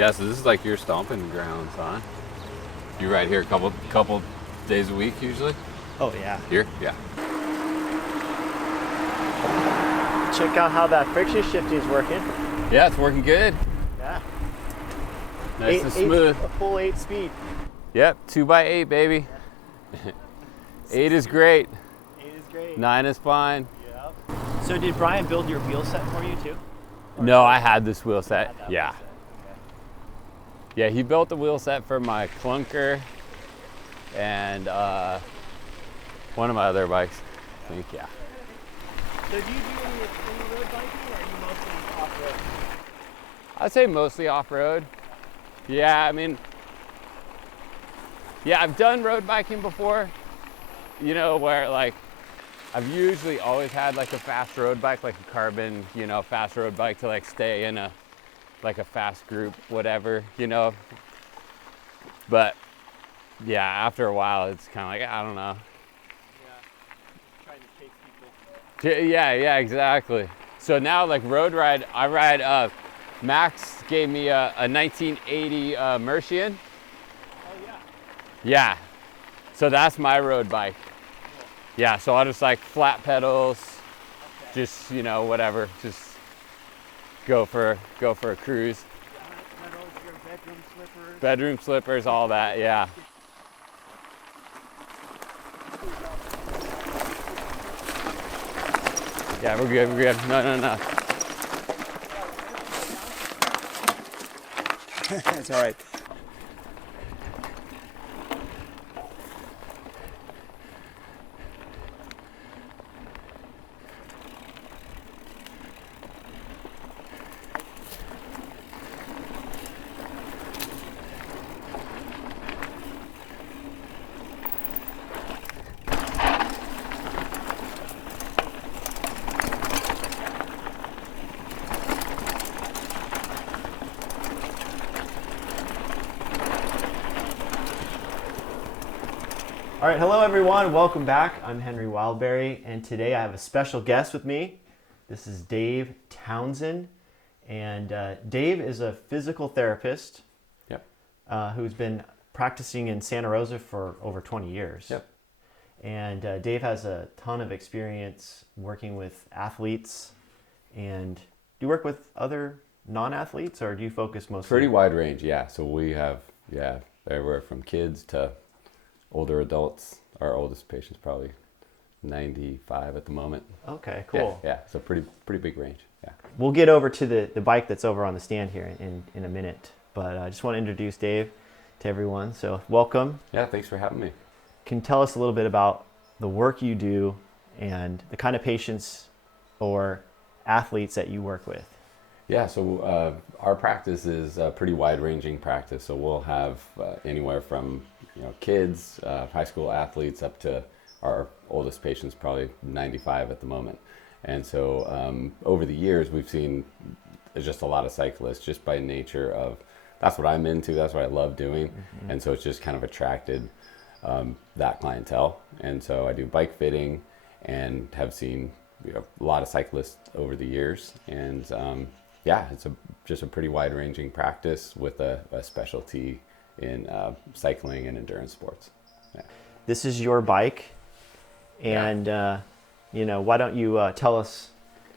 Yeah, so this is like your stomping grounds, huh? You ride here a couple days a week usually? Oh yeah. Here? Yeah. Check out how that friction shifting is working. Yeah, it's working good. Yeah. Nice and smooth. A full 8 speed. Yep, 2x8, baby. Yeah. 8 is great. 8 is great. 9 is fine. Yep. So did Brian build your wheel set for you too? No, I had this wheel set. Yeah. Wheel set. Okay. Yeah, he built the wheel set for my clunker and one of my other bikes. I think, yeah. So do you do any road biking, or are you mostly off-road? I'd say mostly off-road. Yeah, I mean, yeah, I've done road biking before, you know, where like, I've usually always had like a fast road bike, like a carbon, you know, fast road bike to like stay in a fast group, whatever, you know. But yeah, after a while, it's kind of like, I don't know. Yeah, trying to chase people. Yeah, exactly. So now like road ride, I ride, Max gave me a 1980 Mercian. Oh yeah. Yeah, so that's my road bike. Cool. Yeah, so I just like flat pedals, Okay. just, you know, whatever, just go for a cruise. Pedals, your bedroom slippers. Bedroom slippers, all that, yeah. Yeah, we're good. No. That's all right. All right, hello everyone, welcome back. I'm Henry Wildberry, and today I have a special guest with me. This is Dave Townsend, and Dave is a physical therapist. Yep. Who's been practicing in Santa Rosa for over 20 years. Yep. And Dave has a ton of experience working with athletes. And do you work with other non-athletes, or do you focus mostly? Pretty wide range, yeah. So we have, everywhere from kids to older adults. Our oldest patient's probably 95 at the moment. Okay, cool. Yeah, so pretty big range, yeah. We'll get over to the bike that's over on the stand here in a minute. But I just want to introduce Dave to everyone. So welcome. Yeah, thanks for having me. Can you tell us a little bit about the work you do and the kind of patients or athletes that you work with? Yeah, so our practice is a pretty wide-ranging practice. So we'll have anywhere from kids, high school athletes, up to our oldest patients, probably 95 at the moment. And so over the years, we've seen just a lot of cyclists, just by nature of that's what I'm into, that's what I love doing. Mm-hmm. And so it's just kind of attracted that clientele. And so I do bike fitting and have seen a lot of cyclists over the years. And it's just a pretty wide-ranging practice with a specialty in cycling and endurance sports. Yeah. This is your bike, and why don't you tell us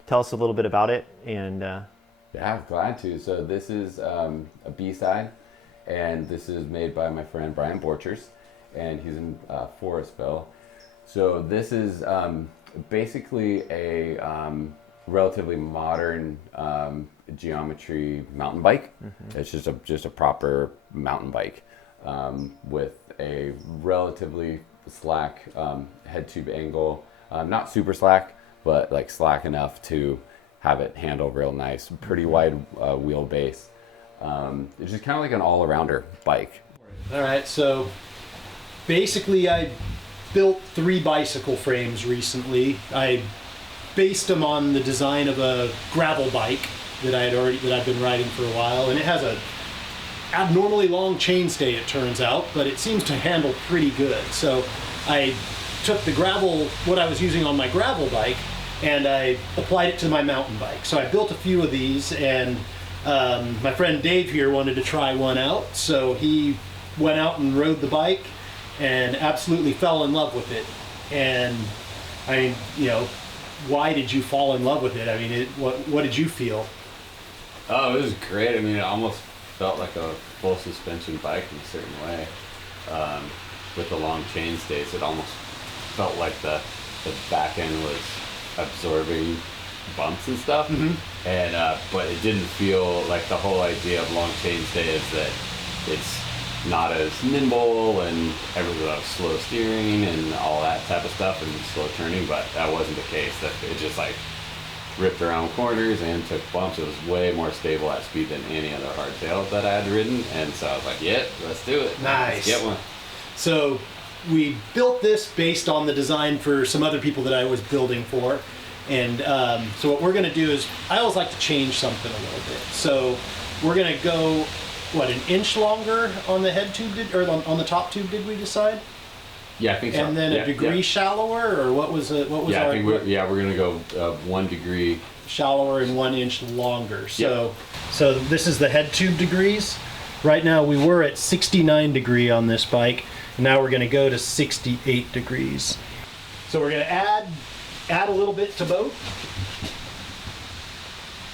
a little bit about it? And yeah, glad to. So this is a B-side, and this is made by my friend Brian Borchers, and he's in Forestville. So this is basically a relatively modern geometry mountain bike. Mm-hmm. It's just a proper mountain bike with a relatively slack head tube angle, not super slack, but like slack enough to have it handle real nice. Pretty wide wheelbase. It's just kind of like an all-arounder bike. All right, so basically I built 3 bicycle frames recently. I based them on the design of a gravel bike that I've been riding for a while, and it has a abnormally long chainstay, it turns out, but it seems to handle pretty good. So I took what I was using on my gravel bike, and I applied it to my mountain bike. So I built a few of these, and My friend Dave here wanted to try one out, so he went out and rode the bike and absolutely fell in love with it. And I mean, you know, why did you fall in love with it? I mean, what did you feel? Oh, it was great. I mean, it almost felt like a full suspension bike in a certain way. With the long chain stays, it almost felt like the back end was absorbing bumps and stuff. And but it didn't feel like the whole idea of long chain stay is that it's not as nimble and everything was slow steering and all that type of stuff and slow turning, but that wasn't the case. That it just like ripped around corners and took bumps. It was way more stable at speed than any other hardtail that I had ridden, and so I was like, yep, let's do it. Nice. Let's get one. So we built this based on the design for some other people that I was building for. And so what we're going to do is, I always like to change something a little bit. So we're going to go, what, an inch longer on the head tube, or on the top tube, did we decide? Yeah, I think so. And then a degree shallower, or what was it? What was yeah, our? I think we're going to go 1 degree shallower and 1 inch longer. So, so this is the head tube degrees. Right now we were at 69 degree on this bike. And now we're going to go to 68 degrees. So we're going to add a little bit to both.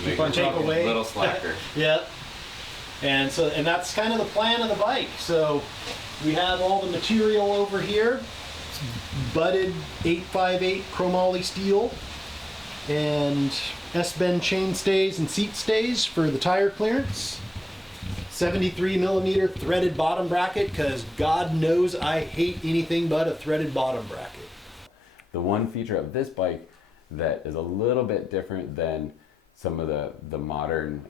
Make on take away. A little slacker. Yep. And so, and that's kind of the plan of the bike. So we have all the material over here. It's butted 858 chromoly steel and S-bend chain stays and seat stays for the tire clearance. 73 millimeter threaded bottom bracket, because God knows I hate anything but a threaded bottom bracket. The one feature of this bike that is a little bit different than some of the modern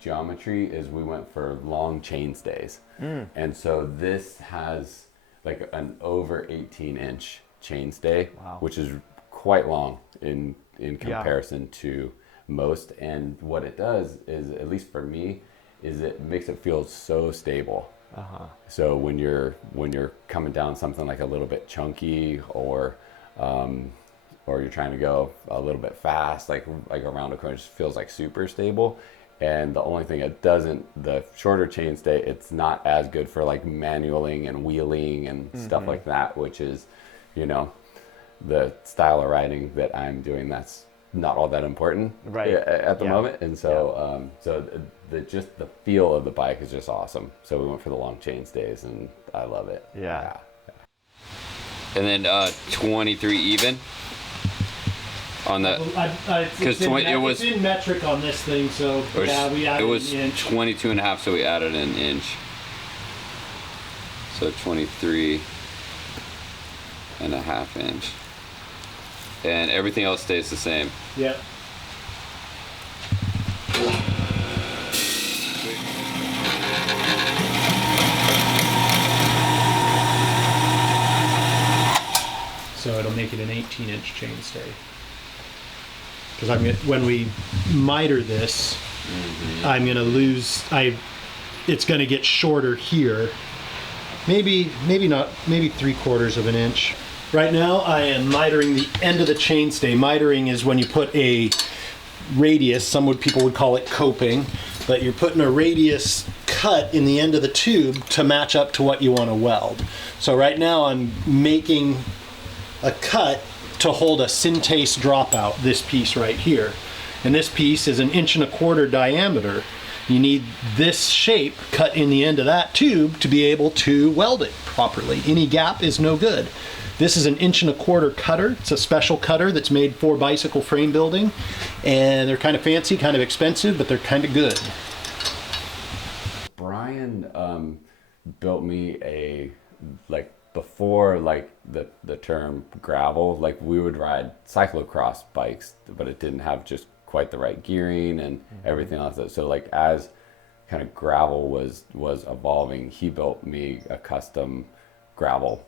geometry is we went for long chain stays. And so this has like an over 18-inch chain stay, which is quite long in comparison to most. And what it does is, at least for me, is it makes it feel so stable. So when you're coming down something like a little bit chunky, or you're trying to go a little bit fast, like around a corner, it just feels like super stable. And the only thing it doesn't, the shorter chain stay, it's not as good for like manualing and wheeling and stuff like that, which is, you know, the style of riding that I'm doing. That's not all that important at the moment. And so just the feel of the bike is just awesome. So we went for the long chain stays, and I love it. Yeah. And then 23 even on the, Because it was in metric on this thing, so we added it was an inch. 22 and a half, so we added an inch. So 23 and a half inch. And everything else stays the same. Yep. So it'll make it an 18-inch chain stay. Because when we miter this, I'm gonna lose. It's gonna get shorter here. Maybe not. Maybe 3/4 of an inch. Right now, I am mitering the end of the chainstay. Mitering is when you put a radius, people would call it coping, but you're putting a radius cut in the end of the tube to match up to what you want to weld. So right now, I'm making a cut to hold a synthase dropout, this piece right here. And this piece is 1.25 inches diameter. You need this shape cut in the end of that tube to be able to weld it properly. Any gap is no good. This is 1.25 inch cutter. It's a special cutter that's made for bicycle frame building. And they're kind of fancy, kind of expensive, but they're kind of good. Brian built me before the term gravel, like we would ride cyclocross bikes, but it didn't have just quite the right gearing and everything else. So like as kind of gravel was evolving, he built me a custom gravel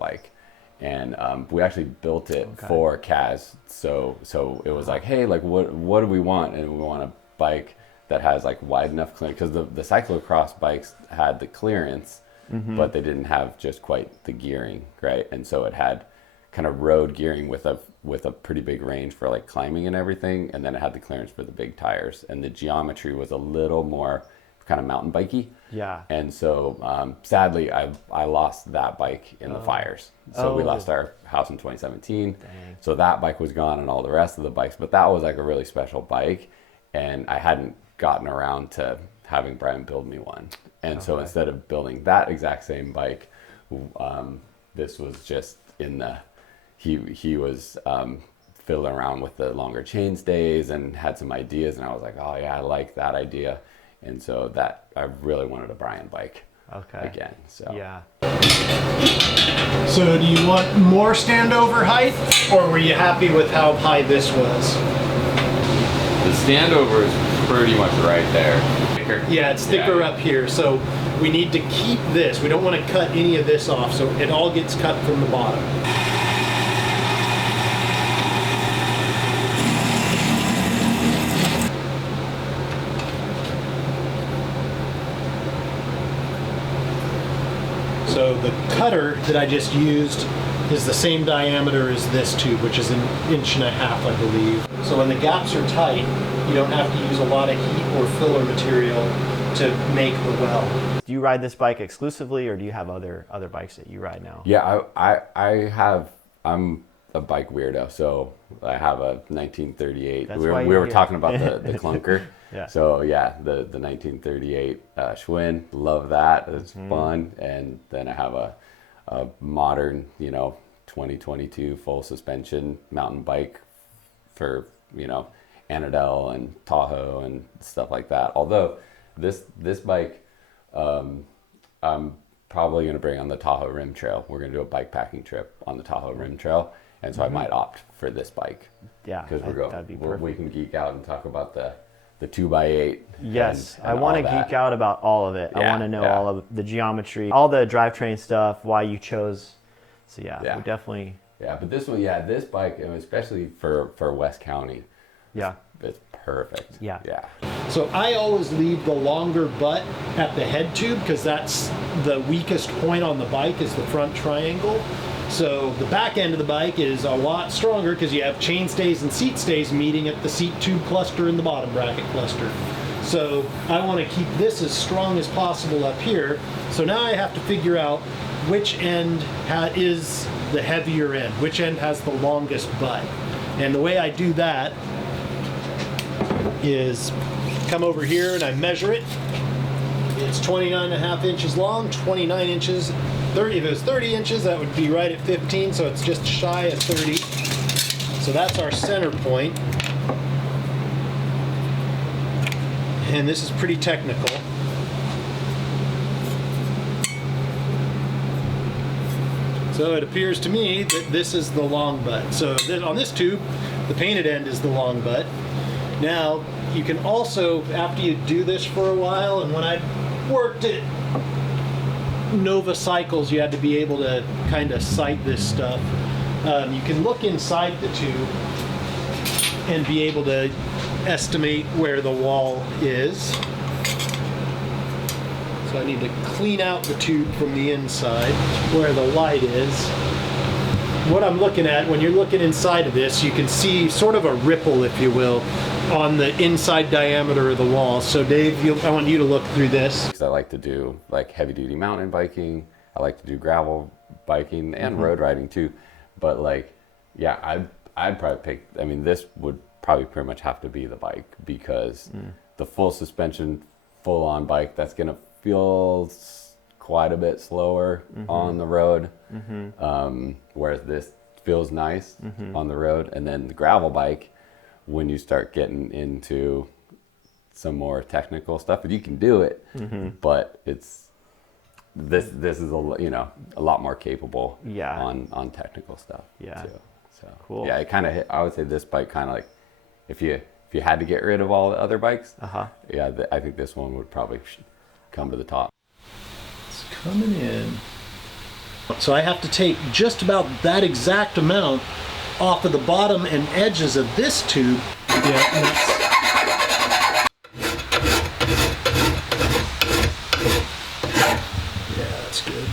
bike. And we actually built it for Kaz. So it was like, hey, like what do we want? And we want a bike that has like wide enough clearance, because the cyclocross bikes had the clearance, but they didn't have just quite the gearing, right? And so it had kind of road gearing with a pretty big range for like climbing and everything, and then it had the clearance for the big tires, and the geometry was a little more kind of mountain bikey. Yeah. And so sadly, I lost that bike in the fires. So we lost our house in 2017. Dang. So that bike was gone, and all the rest of the bikes. But that was like a really special bike, and I hadn't gotten around to having Brian build me one. And so instead of building that exact same bike, this was just in the he was fiddling around with the longer chain stays and had some ideas, and I was like, oh yeah, I like that idea. And so that I really wanted a Brian bike again. So Yeah. So do you want more standover height, or were you happy with how high this was? the standover is pretty much right there. Yeah, it's thicker up here, so we need to keep this. We don't want to cut any of this off, so it all gets cut from the bottom. So the cutter that I just used is the same diameter as this tube, which is 1.5 inches, I believe. So when the gaps are tight, you don't have to use a lot of heat or filler material to make the weld. Do you ride this bike exclusively, or do you have other bikes that you ride now? Yeah, I'm a bike weirdo, so I have a 1938. That's we why were you're here. talking about the clunker. Yeah. So yeah, the 1938 Schwinn, love that. It's fun. And then I have a modern, 2022 full suspension mountain bike for Annadel and Tahoe and stuff like that. Although this bike, I'm probably going to bring on the Tahoe Rim Trail. We're going to do a bike packing trip on the Tahoe Rim Trail, and so I might opt for this bike. Yeah, because that'd be perfect. we can geek out and talk about the 2x8. Yes, and I want to all that. geek out about all of it. I Yeah, want to know yeah. all of the geometry, all the drivetrain stuff, why you chose. So yeah, Yeah. we definitely. Yeah, but this one, this bike, and especially for West County, Yeah. it's perfect. Yeah. Yeah. So I always leave the longer butt at the head tube because that's the weakest point on the bike is the front triangle. So the back end of the bike is a lot stronger because you have chain stays and seat stays meeting at the seat tube cluster and the bottom bracket cluster. So I want to keep this as strong as possible up here. So now I have to figure out which end is the heavier end, which end has the longest butt. And the way I do that is come over here and I measure it. It's 29.5 inches long, 29 inches. 30, if it was 30 inches, that would be right at 15, so it's just shy of 30. So that's our center point. And this is pretty technical. So it appears to me that this is the long butt. So on this tube, the painted end is the long butt. Now, you can also, after you do this for a while, and when I worked at Nova Cycles, you had to be able to kind of sight this stuff. You can look inside the tube and be able to estimate where the wall is. So I need to clean out the tube from the inside where the light is. What I'm looking at, when you're looking inside of this, you can see sort of a ripple, if you will, on the inside diameter of the wall. So Dave, I want you to look through this. Because I like to do like heavy duty mountain biking. I like to do gravel biking and road riding too. But I'd probably pick, this would probably pretty much have to be the bike because the full suspension, full on bike, that's going to feel quite a bit slower on the road. Whereas this feels nice on the road. And then the gravel bike, when you start getting into some more technical stuff, you can do it, but it's this is a lot more capable on technical stuff. Yeah. Too. So Cool. yeah, it kind of I would say this bike kind of like if you had to get rid of all the other bikes, I think this one would probably come to the top. It's coming in. So I have to take just about that exact amount off of the bottom and edges of this tube. Yeah, and that's good.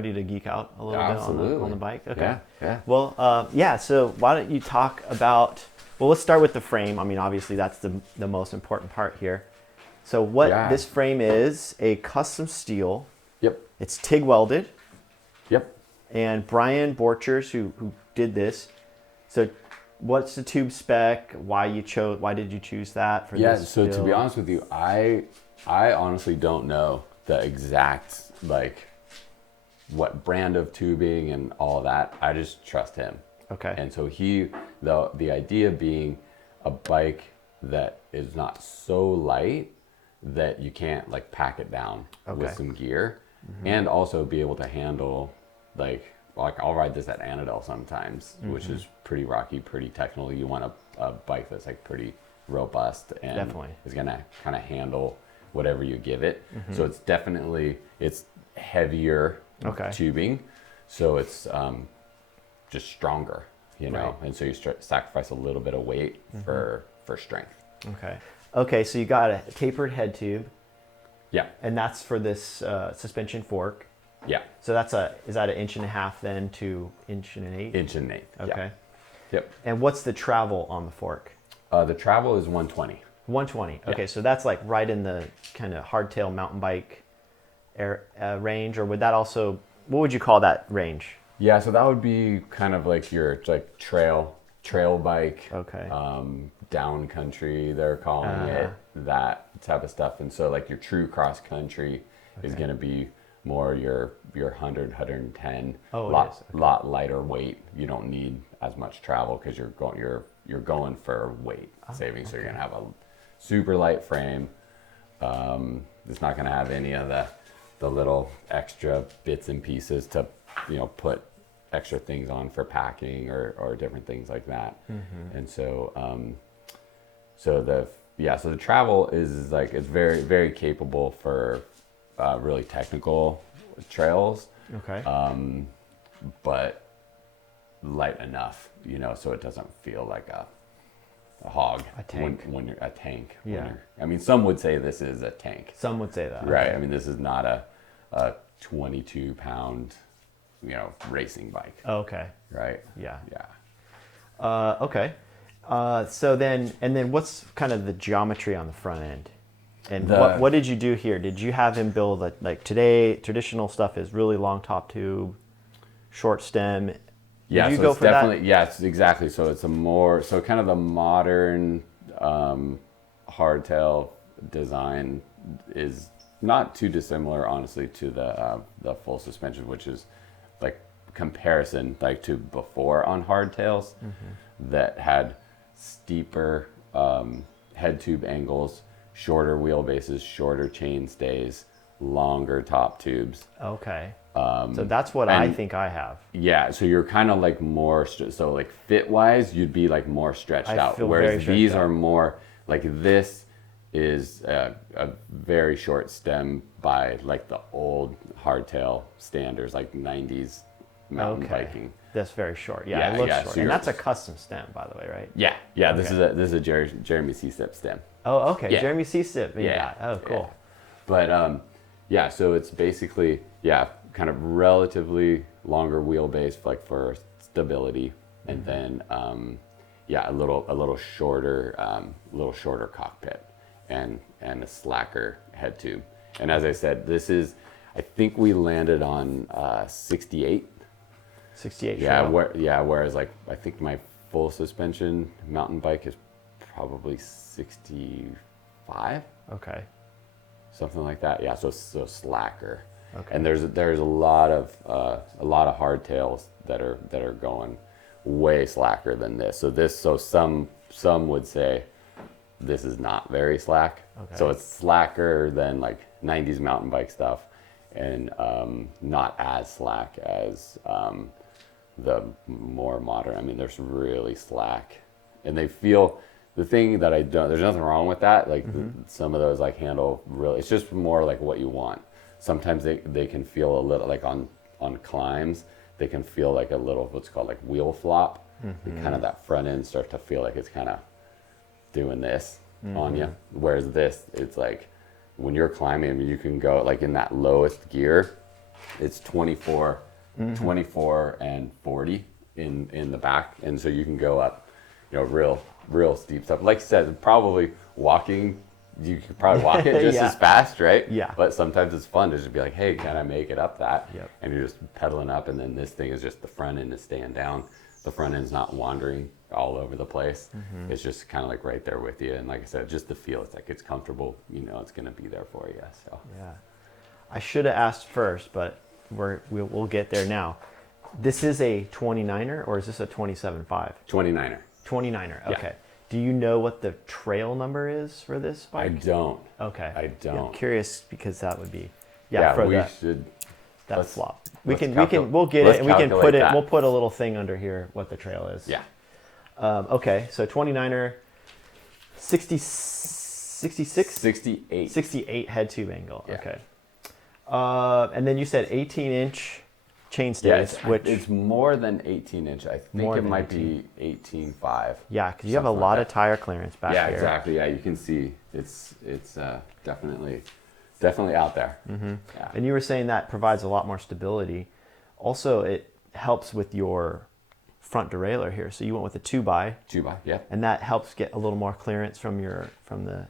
ready to geek out a little bit on the bike? Okay. Yeah. Well, so why don't you talk about, let's start with the frame. I mean, obviously that's the most important part here. So this frame is a custom steel. Yep. It's TIG welded. Yep. And Brian Borchers, who did this. So what's the tube spec? Why did you choose that for this? So to be honest with you, I honestly don't know the exact what brand of tubing and all that. I just trust him. Okay. And so the idea being a bike that is not so light that you can't pack it down with some gear, and also be able to handle I'll ride this at Annandale sometimes, which is pretty rocky, pretty technical. You want a bike that's pretty robust and definitely is gonna kind of handle whatever you give it. So it's heavier tubing, so it's just stronger, you know. And so you sacrifice a little bit of weight for strength. Okay, so you got a tapered head tube. Yeah. And that's for this suspension fork. Yeah. So is that 1.5 inches then to 1.8 inches? 1.8 inches. Okay. Yeah. Yep. And what's the travel on the fork? The travel is 120. 120. Okay, Yeah. so that's right in the kind of hardtail mountain bike range, or would that also? What would you call that range? Yeah, so that would be kind of your trail bike. Okay. Down country, they're calling it, that type of stuff. And so your true cross country is going to be more your 100, 110. Lot lighter weight. You don't need as much travel because you're going for weight saving. So you're going to have a super light frame. It's not going to have any of the little extra bits and pieces to put extra things on for packing or different things like that. And so so the travel is it's very, very capable for really technical trails. Okay. But light enough, so it doesn't feel like a hog. A tank. When you're a tank. Yeah. I mean, some would say this is a tank. Some would say that. Right. I mean, this is not a 22-pound, racing bike. Okay. Right. Yeah. Yeah. Okay. So then what's kind of the geometry on the front end? And what did you do here? Did you have him build today traditional stuff is really long top tube, short stem? Yeah, Did you so go it's for definitely that? yes, exactly. So it's kind of the modern hardtail design is not too dissimilar, honestly, to the full suspension, which is comparison to before on hardtails that had steeper head tube angles, shorter wheelbases, shorter chain stays, longer top tubes. Okay. So that's what I think I have. Yeah, so you're kind of more, so fit wise, you'd be more stretched out. Feel Whereas very stretched these out. are more this is a very short stem by the old hardtail standards, 90s mountain biking. That's very short. Yeah, Yeah, it looks yeah, short. so And that's a custom stem, by the way, right? Yeah, okay. This is a Jeremy C-Sip stem. Oh, okay. Yeah. Jeremy C-Sip. Yeah. Oh, cool. Yeah. But so it's basically kind of relatively longer wheelbase for stability, and then a little shorter cockpit and a slacker head tube. And as I said, I think we landed on 68. 68. Yeah, trail. whereas I think my full suspension mountain bike is probably 65. Okay. Something like that. Yeah, so slacker. Okay. And there's a lot of hardtails that are going way slacker than this. So some would say this is not very slack. Okay. So it's slacker than 90s mountain bike stuff, and not as slack as the more modern. I mean, there's really slack, and they feel. The thing that there's nothing wrong with that. Some of those handle really. It's just more what you want. Sometimes they can feel a little on climbs. They can feel a little what's called wheel flop. And kind of that front end starts to feel it's kind of doing this on you. Whereas this, it's when you're climbing, you can go in that lowest gear, it's 24, 24 and 40 in the back, and so you can go up, real steep stuff. Like I said, probably walking. You could probably walk it just as fast, right? Yeah. But sometimes it's fun to just be like, hey, can I make it up that? Yep. And you're just pedaling up, and then this thing is just the front end is staying down. The front end's not wandering all over the place. It's just kind of like right there with you. And like I said, just the feel, it's like it's comfortable. It's going to be there for you. So Yeah. I should have asked first, but we'll get there now. This is a 29er or is this a 27.5? 29er. 29er. Okay. Yeah. Do you know what the trail number is for this bike? I don't. Okay. I don't. Yeah, I'm curious because that would be Yeah, we that, should. that flop. We'll get let's it and we can calculate put it. that. We'll put a little thing under here what the trail is. Yeah. Okay, so 29er, 66, 68. 68 head tube angle. Yeah. Okay. And then you said 18-inch chain stays, which it's more than 18-inch. I think More it than might be 18.5. yeah, because you have a lot of tire clearance back Yeah, here. exactly. Yeah, you can see it's definitely out there. Yeah. And you were saying that provides a lot more stability. Also, it helps with your front derailleur here. So you went with a 2x, 2x. Yep. and that helps get a little more clearance from the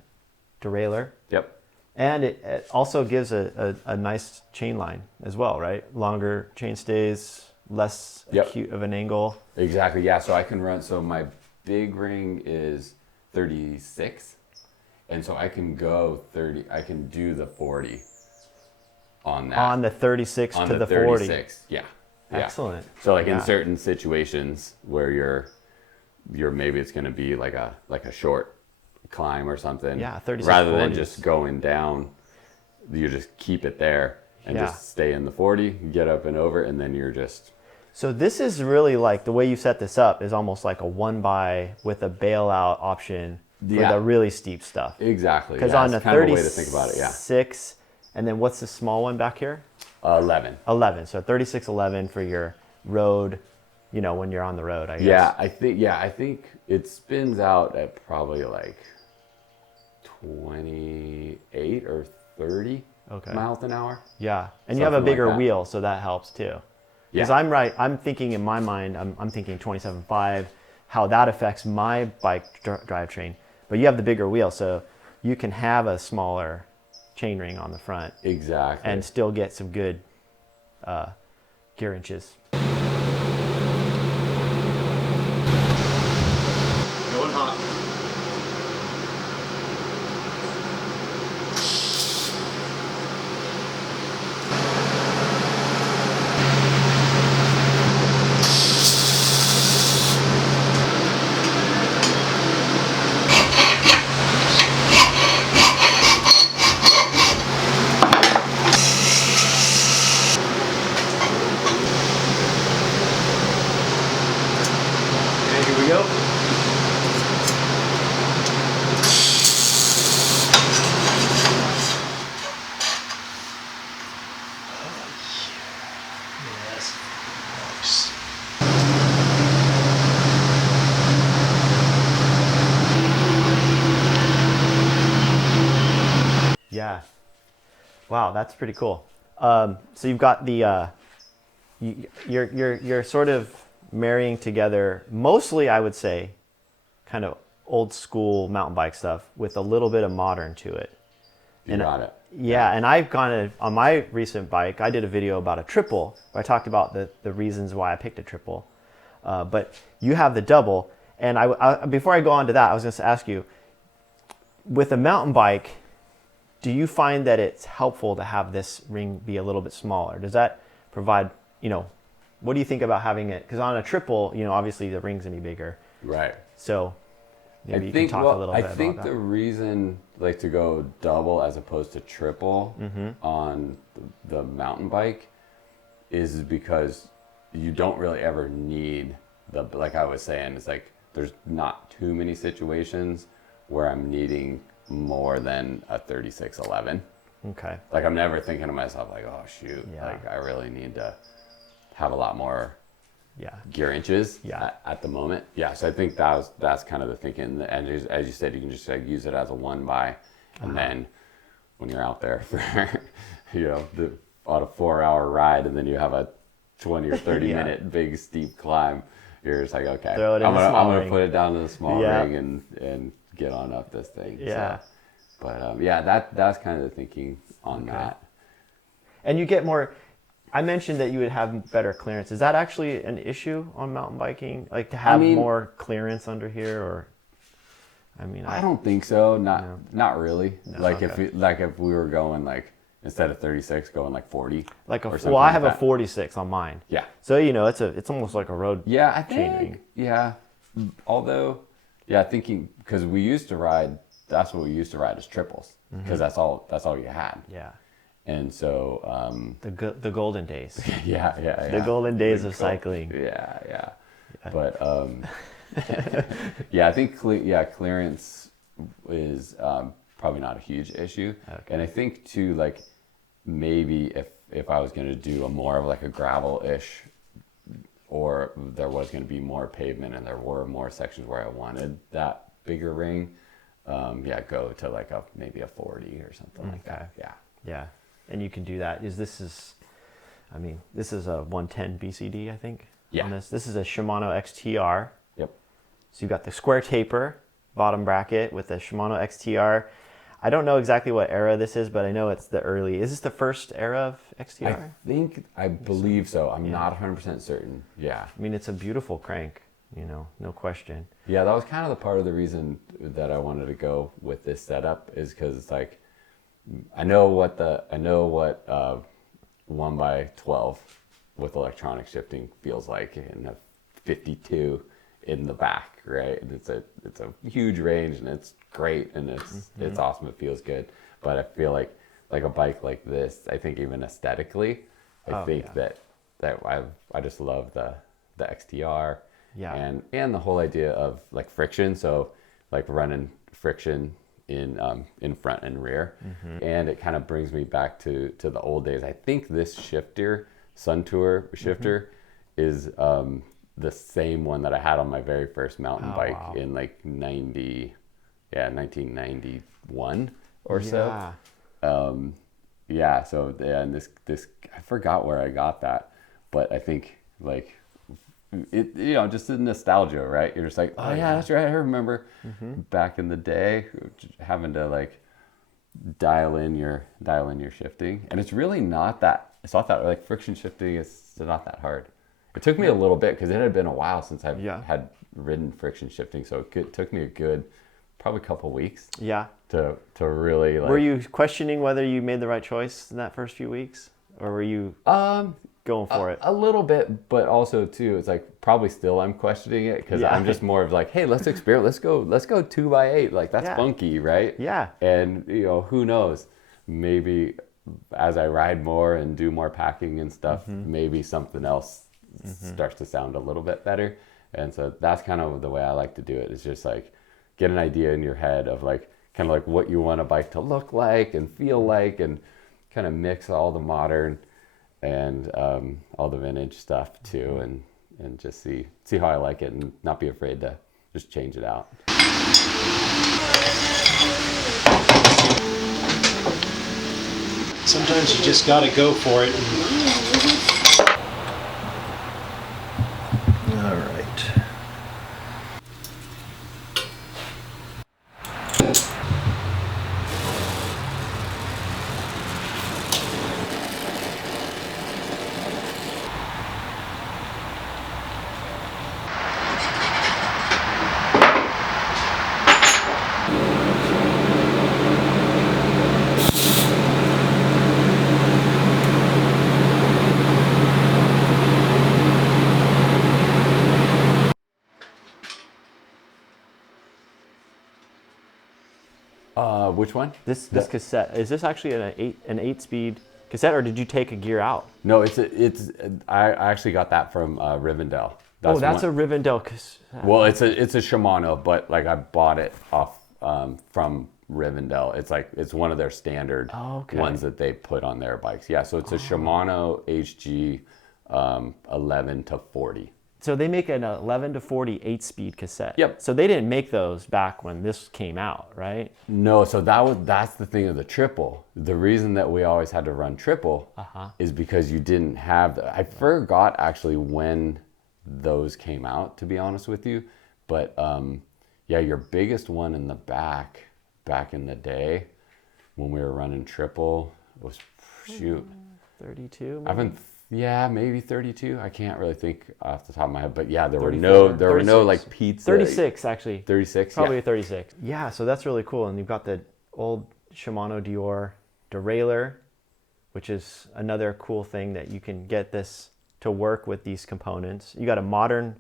derailleur. Yep. And it also gives a nice chain line as well, right? Longer chain stays, less acute of an angle. Exactly. Yeah. So I can run. So my big ring is 36, and so I can go 30. I can do the 40 on that. On the 36 on to the 36. 40. Yeah. Excellent. So like Yeah. in certain situations where you're maybe it's going to be like a short climb or something. Yeah, 36, rather than 40s. just going down, you just keep it there and Yeah. just stay in the 40, get up and over, and then you're just. So this is really like the way you set this up is almost like a 1x with a bailout option for Yeah. the really steep stuff. Exactly. Because yeah, on the it's kind of a 36, way to think about it. Yeah. and then what's the small one back here? 11. 11. So 3611 for your road, when you're on the road, I guess. Yeah, I think it spins out at probably like 28 or 30 miles an hour. Yeah, and you have a Something like bigger that. wheel, so that helps too. Because Yeah. I'm thinking in my mind, I'm thinking 27.5, how that affects my bike drivetrain. But you have the bigger wheel, so you can have a smaller chain ring on the front Exactly. and still get some good gear inches. Going hot. And here we go. Yes. Nice. Yeah. Wow, that's pretty cool. So you've got the you're sort of marrying together mostly, I would say, kind of old school mountain bike stuff with a little bit of modern to it. you got it. Yeah, and I've gone on my recent bike. I did a video about a triple where I talked about the reasons why I picked a triple. But you have the double, and before I go on to that, I was going to ask you, with a mountain bike, do you find that it's helpful to have this ring be a little bit smaller? Does that provide, what do you think about having it? Because on a triple, obviously the ring's going to be bigger. Right. So maybe you can talk a little bit about that. I think the reason to go double as opposed to triple on the mountain bike is because you don't really ever need like I was saying, it's like there's not too many situations where I'm needing more than a 3611. Okay. Like I'm never thinking to myself like, oh shoot, Yeah. like I really need to have a lot more Yeah. gear inches Yeah. at the moment. Yeah, so I think that's kind of the thinking. And as you said, you can just use it as a 1x, and then when you're out there for the on a 4-hour ride, and then you have a 20 or 30 Yeah. minute big steep climb. You're just like, okay, Throw it in I'm the gonna small I'm gonna ring. put it down to the small Yeah. ring and get on up this thing. Yeah. So, but yeah, that's kind of the thinking on that. And you get more. I mentioned that you would have better clearance. Is that actually an issue on mountain biking? Like to have mean- more clearance under here, or? I mean, I don't think so. No. Not really. Like okay. if we were going like instead of 36, going like 40. like or a something well, I like have a that. 46 on mine. Yeah. So it's almost like a road. Yeah, I chain ring. think. Yeah. Although, yeah, thinking because we used to ride. That's what we used to ride as triples because that's all you had. Yeah. And so, The golden days. yeah. The golden days of Cool. cycling. Yeah. But yeah, I think clearance is probably not a huge issue. Okay. And I think too, like maybe if I was going to do a more of like a gravel-ish, or there was going to be more pavement and there were more sections where I wanted that bigger ring, go to like maybe a 40 or something like that. Yeah. Yeah. And you can do that. This is a 110 BCD, I think. Yeah. On this is a Shimano XTR. Yep. So you've got the square taper bottom bracket with the Shimano XTR. I don't know exactly what era this is, but I know it's the early. Is this the first era of XTR? I believe so. I'm not 100% certain. Yeah. I mean, it's a beautiful crank, no question. Yeah, that was kind of the part of the reason that I wanted to go with this setup is because it's like I know what 1x12 with electronic shifting feels like in a 52 in the back, right? And it's a huge range and it's great and it's awesome. It feels good, but I feel like a bike like this, I think even aesthetically, I think that I just love the XTR. Yeah. And the whole idea of like friction, so like running friction in front and rear, and it kind of brings me back to the old days. I think this shifter, Sun Tour shifter, is the same one that I had on my very first mountain bike in like 1991 or so. And this I forgot where I got that, but I think like it, just the nostalgia, right? You're just like, oh yeah, that's right. I remember back in the day having to like dial in your shifting, and it's really not that. It's not that like friction shifting is not that hard. It took me a little bit because it had been a while since I've had ridden friction shifting, so it took me a good probably couple weeks. Yeah. To really like. Were you questioning whether you made the right choice in that first few weeks, or were you going for it? A little bit, but also too, it's like probably still I'm questioning it because I'm just more of like, hey, let's experiment. Let's go 2x8. Like that's funky, right? Yeah. And who knows? Maybe as I ride more and do more packing and stuff, maybe something else starts to sound a little bit better. And so that's kind of the way I like to do it. Is just like get an idea in your head of like kind of like what you want a bike to look like and feel like, and kind of mix all the modern and all the vintage stuff too, and just see how I like it and not be afraid to just change it out. Sometimes you just gotta go for it. All right. Which one? This cassette, is this actually an 8-speed cassette, or did you take a gear out? No, I actually got that from Rivendell. That's a Rivendell cassette. Well, it's a Shimano, but like I bought it off from Rivendell. It's one of their standard ones that they put on their bikes. Yeah, so it's a Shimano HG 11 to 40. So they make an 11 to 40 8-speed cassette. Yep. So they didn't make those back when this came out, right? No, so that's the thing of the triple. The reason that we always had to run triple is because you didn't have I forgot actually when those came out, to be honest with you. But yeah, your biggest one in the back in the day when we were running triple was 32 maybe? Maybe 32. I can't really think off the top of my head, but yeah, there were 36. no like pizza. 36 actually. 36. Probably yeah. 36. Yeah, so that's really cool. And you've got the old Shimano Dior derailleur, which is another cool thing that you can get this to work with these components. You got a modern,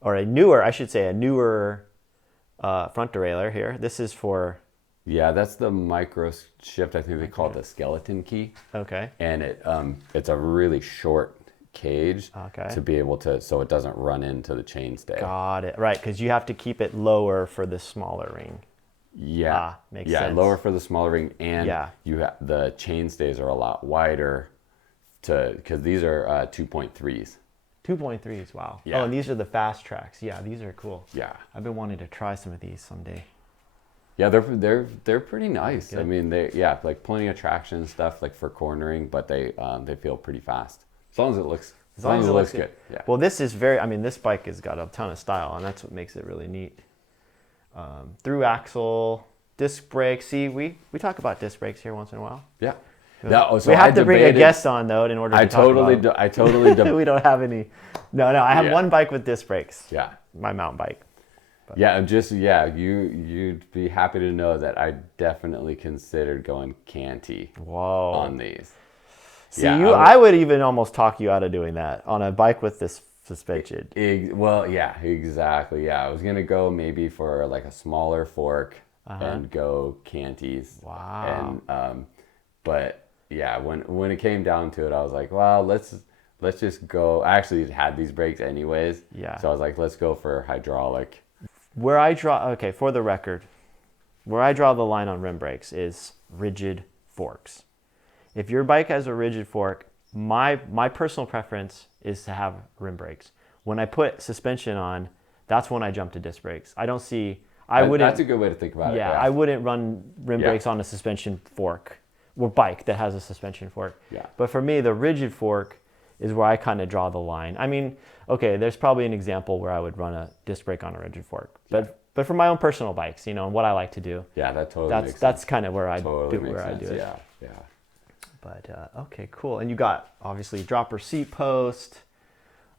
or a newer front derailleur here. This is for... Yeah, that's the micro shift. I think they call it the skeleton key. Okay. And it's a really short cage to be able to, so it doesn't run into the chainstay. Got it. Right, because you have to keep it lower for the smaller ring. Yeah. Makes sense. Lower for the smaller ring, and the chainstays are a lot wider because these are 2.3s. 2.3s, wow. Yeah. Oh, and these are the fast tracks. Yeah, these are cool. Yeah. I've been wanting to try some of these someday. Yeah, they're pretty nice. I mean, like plenty of traction and stuff like for cornering, but they feel pretty fast as long as it looks good. Yeah. Well, this bike has got a ton of style, and that's what makes it really neat. Through axle, disc brakes. See, we talk about disc brakes here once in a while. Yeah. We have to bring a guest on though in order to talk about them. I totally we don't have any. No, I have one bike with disc brakes. Yeah. My mountain bike. But. You'd be happy to know that I definitely considered going canty on these. See, I would even almost talk you out of doing that on a bike with this suspension. Well, yeah, exactly. Yeah, I was gonna go maybe for like a smaller fork and go canties. Wow. And but yeah, when it came down to it, I was like, well, let's just go. I actually had these brakes anyways. Yeah. So I was like, let's go for hydraulic. For the record, where I draw the line on rim brakes is rigid forks. If your bike has a rigid fork, my personal preference is to have rim brakes. When I put suspension on, that's when I jump to disc brakes. That's a good way to think about it. Yeah, I wouldn't run rim brakes on a suspension fork or bike that has a suspension fork. Yeah. But for me, the rigid fork is where I kind of draw the line. I mean, okay, there's probably an example where I would run a disc brake on a rigid fork, but for my own personal bikes, and what I like to do. Yeah, that totally makes sense. That's kind of where I do it. Yeah. But okay, cool. And you got obviously dropper seat post.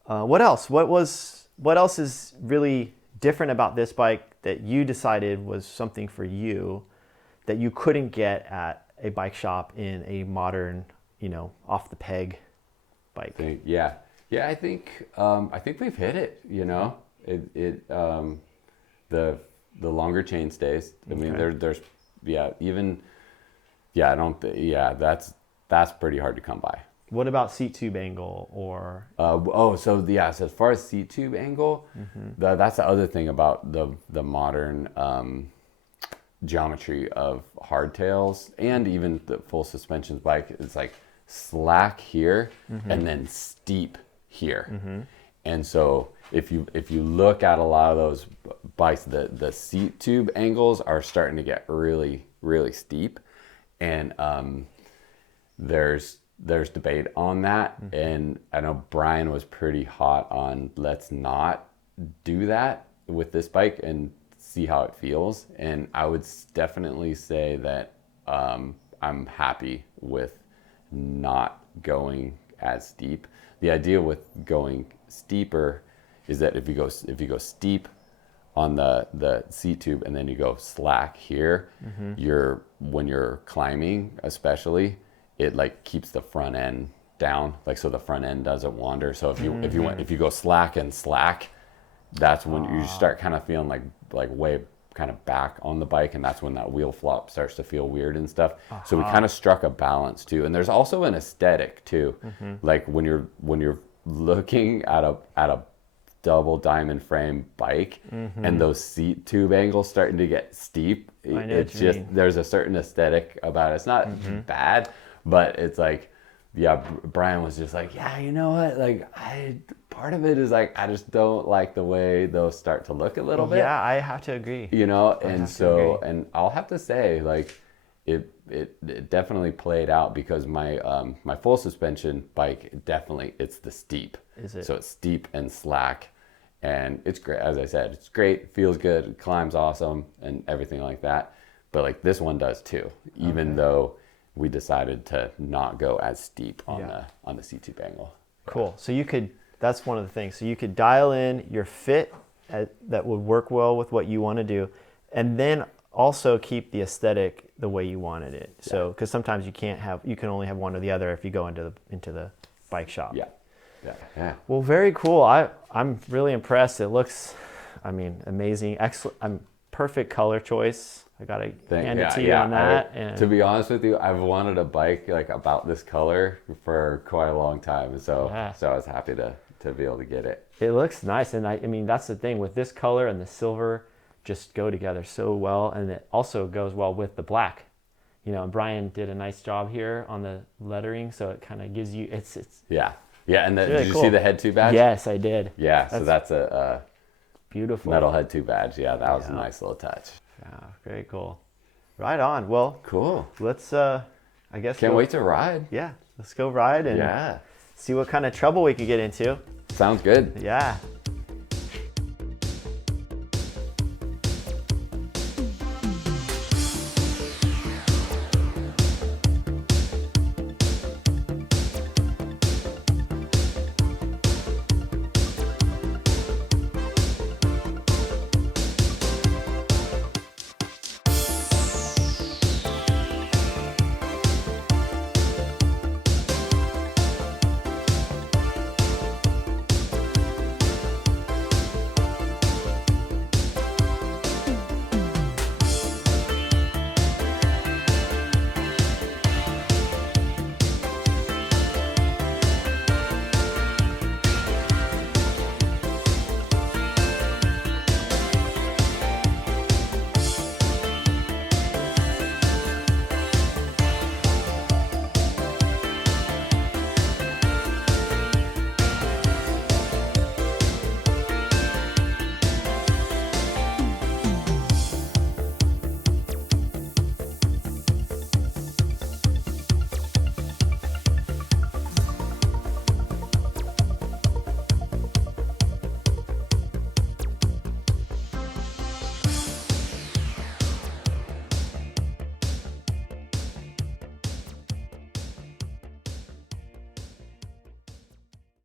What else? What else is really different about this bike that you decided was something for you that you couldn't get at a bike shop in a modern, off the peg bike? I think we've hit it. The longer chain stays. I mean, that's pretty hard to come by. What about seat tube angle or? So as far as seat tube angle, that's the other thing about the modern geometry of hardtails and even the full suspensions bike. It's like slack here and then steep here. And so if you look at a lot of those bikes, the seat tube angles are starting to get really, really steep. And there's debate on that. And I know Brian was pretty hot on let's not do that with this bike and see how it feels. And I would definitely say that I'm happy with not going as steep. The idea with going steeper is that if you go steep on the seat tube and then you go slack here, when you're climbing especially, it like keeps the front end down, like so the front end doesn't wander. So if you go slack and slack, that's when you start kind of feeling like way kind of back on the bike, and that's when that wheel flop starts to feel weird and stuff. So we kind of struck a balance too. And there's also an aesthetic too. Like when you're looking at a double diamond frame bike and those seat tube angles starting to get steep, it's just there's a certain aesthetic about it. It's not bad, but it's like yeah, Brian was just like, yeah, you know what? Like, part of it is like, I just don't like the way those start to look a little bit. Yeah, I have to agree. You know, I and have to so, agree. and I'll have to say, like, it definitely played out because my full suspension bike, it's the steep. Is it? So it's steep and slack, and it's great. As I said, it's great, feels good, it climbs awesome, and everything like that. But like this one does too, even though we decided to not go as steep on the C2 Bengal. Cool. So that's one of the things. So you could dial in your fit that would work well with what you want to do, and then also keep the aesthetic the way you wanted it. So, because sometimes you can only have one or the other if you go into the bike shop. Yeah. Well, very cool. I'm really impressed. It looks, amazing. Excellent. Perfect color choice. I gotta hand it to you on that. And to be honest with you, I've wanted a bike like about this color for quite a long time. So I was happy to be able to get it. It looks nice, and that's the thing with this color and the silver, just go together so well, and it also goes well with the black. And Brian did a nice job here on the lettering, so it kind of gives you it's Yeah, and really did you cool. see the head tube badge? Yes, I did. Yeah, so that's a beautiful metal head tube badge. Yeah, that was a nice little touch. Yeah, very cool. Right on. Well, Cool. let's I guess Can't wait to ride. Yeah, let's go ride and Yeah, see what kind of trouble we could get into. sounds good. Yeah.